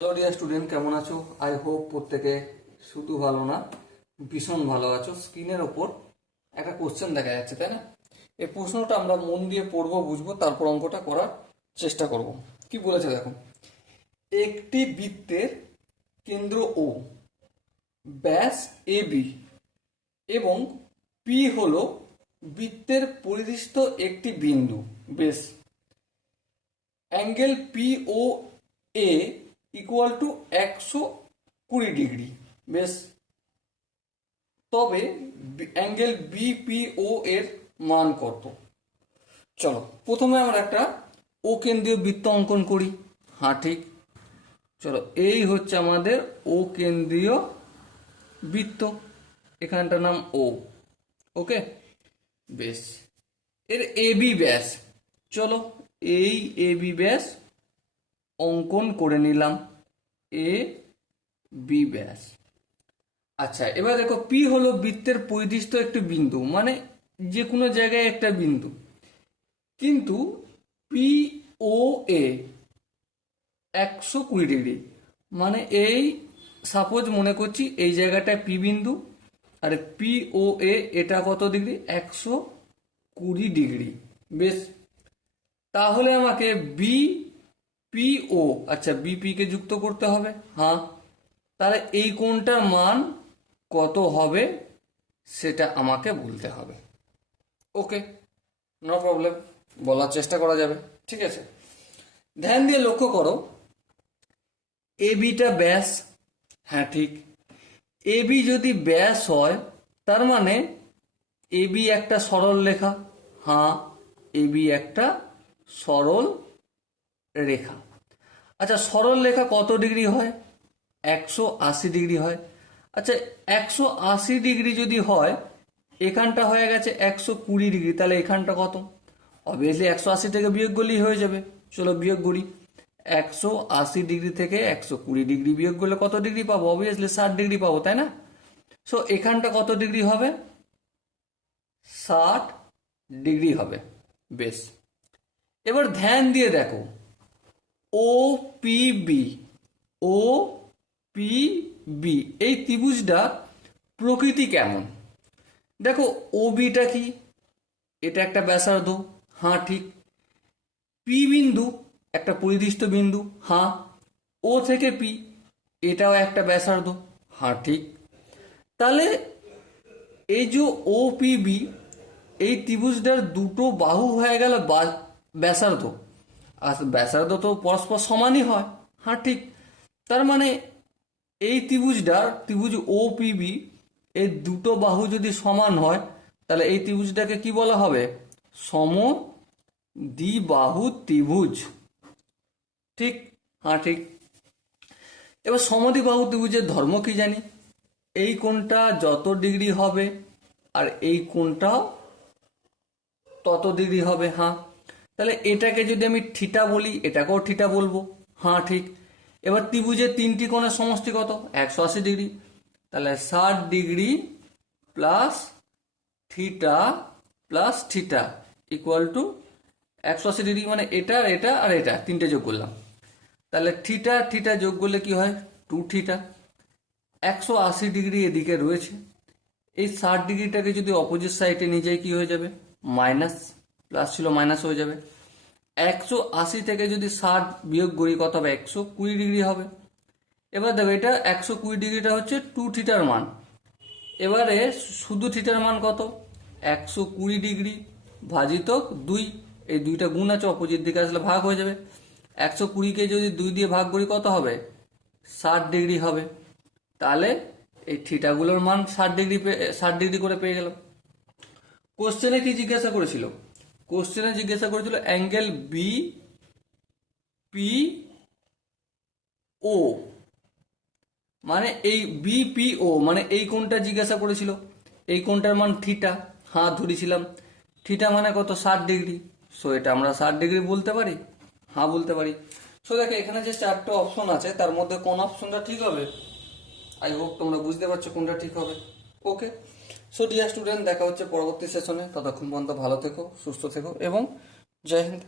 Hello dear student, কেমন আছো? I hope প্রত্যেকে শুধু ভালো না, ভীষণ ভালো আছো। স্ক্রিনের ওপর একটা কোশ্চেন দেখা যাচ্ছে, তাই না? এই প্রশ্নটা আমরা মন দিয়ে পড়বো, বুঝবো, তারপর অঙ্কটা করার চেষ্টা করব। কি বলেছে দেখো, একটি বৃত্তের কেন্দ্র ও, ব্যাস এ বি এবং পি হলো বৃত্তের পরিদৃষ্ট একটি বিন্দু। বেশ, angle P O A equal to 120 degree. বেশ, তবে অ্যাঙ্গেল বিপিও এর মান কত? চলো প্রথমে আমরা একটা ও কেন্দ্রীয় বৃত্ত অঙ্কন করি। হ্যাঁ ঠিক, চলো এই হচ্ছে আমাদের ও কেন্দ্রীয় বৃত্ত, এখানটার নাম ও। ওকে, বেশ, এর এবি ব্যাস, চলো এই এবি ব্যাস অঙ্কন করে নিলাম, এ বি ব্যাস। আচ্ছা, এবার দেখো পি হলো বৃত্তের পরিদৃষ্ট একটি বিন্দু, মানে যে কোনো জায়গায় একটা বিন্দু, কিন্তু পি ও এ 120 ডিগ্রি, মানে এই সাপোজ মনে করছি এই জায়গাটায় পি বিন্দু, আর পি ও এ এটা কত ডিগ্রি? 120 ডিগ্রি। বেশ, তাহলে আমাকে বি পি ও, আচ্ছা বিপি কে যুক্ত করতে হবে। হ্যাঁ, তাহলে এই কোণটার মান কত হবে সেটা আমাকে বলতে হবে। ওকে, নো প্রবলেম, বলার চেষ্টা করা যাবে। ঠিক আছে, ধ্যান দিয়ে লক্ষ্য করো, এ বিটা ব্যাস। হ্যাঁ ঠিক, এ বি যদি ব্যাস হয় তার মানে এ বি একটা সরল রেখা। হ্যাঁ, এ বি একটা সরল রেখা। আচ্ছা, সরল রেখা কত ডিগ্রি হয়? 180 ডিগ্রি হয়। আচ্ছা, 180 ডিগ্রি যদি হয়, এখানটা হয়ে গেছে 120 ডিগ্রি, তাহলে এখানটা কত? অবভিয়াসলি 180 থেকে বিয়োগ করলেই হয়ে যাবে। চলো বিয়োগ করি, 180 ডিগ্রি থেকে 120 ডিগ্রি বিয়োগ করলে কত ডিগ্রি পাবো? অবভিয়াসলি 60 ডিগ্রি পাবো, তাই না? সো এখানটা কত ডিগ্রি হবে? 60 ডিগ্রি হবে। বেশ, এবার ধ্যান দিয়ে দেখো, O P B, O P B এই ত্রিভুজটা প্রকৃতি কেমন? দেখো, ও বিটা কি? এটা একটা ব্যাসার্ধ। হ্যাঁ ঠিক, পি বিন্দু একটা পরিদৃষ্ট বিন্দু। হ্যাঁ, ও থেকে পি এটাও একটা ব্যাসার্ধ। হ্যাঁ ঠিক, তাহলে এই যে ও পি বি এই ত্রিভুজটার দুটো বাহু হয়ে গেল ব্যাসার্ধ, আর ব্যাসার্ধ তো পরস্পর সমানই হয়। হ্যাঁ ঠিক, তার মানে এই ত্রিভুজ ও পি বি এই দুটো বাহু যদি সমান হয়, তাহলে এই ত্রিভুজটাকে কি বলা হবে? সমদ্বিবাহু ত্রিভুজ। ঠিক, হ্যাঁ ঠিক। এবার সমদ্বিবাহু ত্রিভুজের ধর্ম কি জানি? এই কোণটা যত ডিগ্রি হবে আর এই কোণটাও তত ডিগ্রি হবে। হ্যাঁ, তাহলে এটাকে যদি আমি থিটা বলি, এটাকেও থিটা বলবো। হ্যাঁ ঠিক, এবার ত্রিভুজের তিনটি কোণের সমষ্টি কত? 180 ডিগ্রি, তাহলে 60 degree plus theta plus theta equal to 180 degree, মানে এটা আর এটা আর এটা তিনটে যোগ করলাম, তাহলে থিটা থিটা যোগ করলে কি হয়? 2 থিটা। 180 ডিগ্রি এদিকে রয়েছে, এই 60 ডিগ্রিটাকে যদি অপোজিট সাইডে নিয়ে যাই কি হয়ে যাবে? মাইনাস, প্লাস ছিল মাইনাস হয়ে যাবে। 180 থেকে যদি 60 বিয়োগ করি কত হবে? 120 ডিগ্রি হবে। এবার দেখো, এটা 120 ডিগ্রিটা হচ্ছে 2 থিটার মান। এবারে শুধু থিটার মান কত? 120 ডিগ্রি ভাজিত 2, এই দুইটা গুণ আছে, অপোজিট দিকে আসলে ভাগ হয়ে যাবে। 120কে যদি 2 দিয়ে ভাগ করি কত হবে? 60 ডিগ্রি হবে। তাহলে এই থিটাগুলোর মান 60 ডিগ্রি, 60 ডিগ্রি করে পেয়ে গেলাম। কোশ্চেনে কি জিজ্ঞাসা করেছিল? কোশ্চেনে জিজ্ঞাসা করেছিল অ্যাঙ্গেল বি পি ও, মানে এই বিপিও মানে এই কোণটা জিজ্ঞাসা করেছিল, এই কোণটার মান থিটা। হ্যাঁ ধরেছিলাম, থিটা মানে কত? 60 ডিগ্রি। সো এটা আমরা 60 ডিগ্রি বলতে পারি। হ্যাঁ বলতে পারি। সো দেখো, এখানে যে চারটে অপশন আছে তার মধ্যে কোন অপশনটা ঠিক হবে? আই হোপ তোমরা বুঝতে পারছো কোনটা ঠিক হবে। ওকে, সো ডিয়ার স্টুডেন্ট, দেখা হচ্ছে পরবর্তী সেশনে। ততক্ষণ পর্যন্ত ভালো থেকো, সুস্থ থেকো এবং জয় হিন্দ।